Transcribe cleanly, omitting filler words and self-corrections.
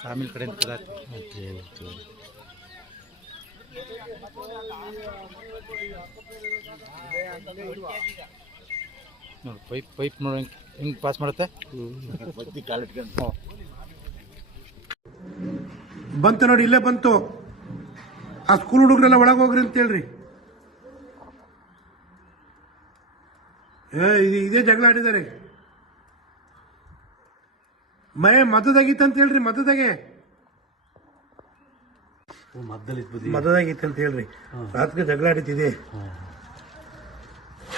सामील कड़े pipe pipe ನೋಡಿ ಹೆಂಗೆ ಪಾಸ್ ಮಾಡುತ್ತೆ. ಬಂತು ನೋಡಿ, ಇಲ್ಲೇ ಬಂತು. ಆ ಸ್ಕೂಲ್ ಹುಡುಗರೆಲ್ಲ ಒಳಗೆ ಹೋಗ್ರಿ ಅಂತ ಹೇಳ್ರಿ. ಇದೇ ಜಗಳ ಆಡಿದ್ದಾರೆ. ಮದ್ದದಾಗಿತ್ತಂತ ಹೇಳ್ರಿ. ಮದ್ದದಾಗಿತ್ತಂತ ಹೇಳ್ರಿ. ರಾತ್ರಿ ಜಗಳ ಆಡಿತಿದೆ.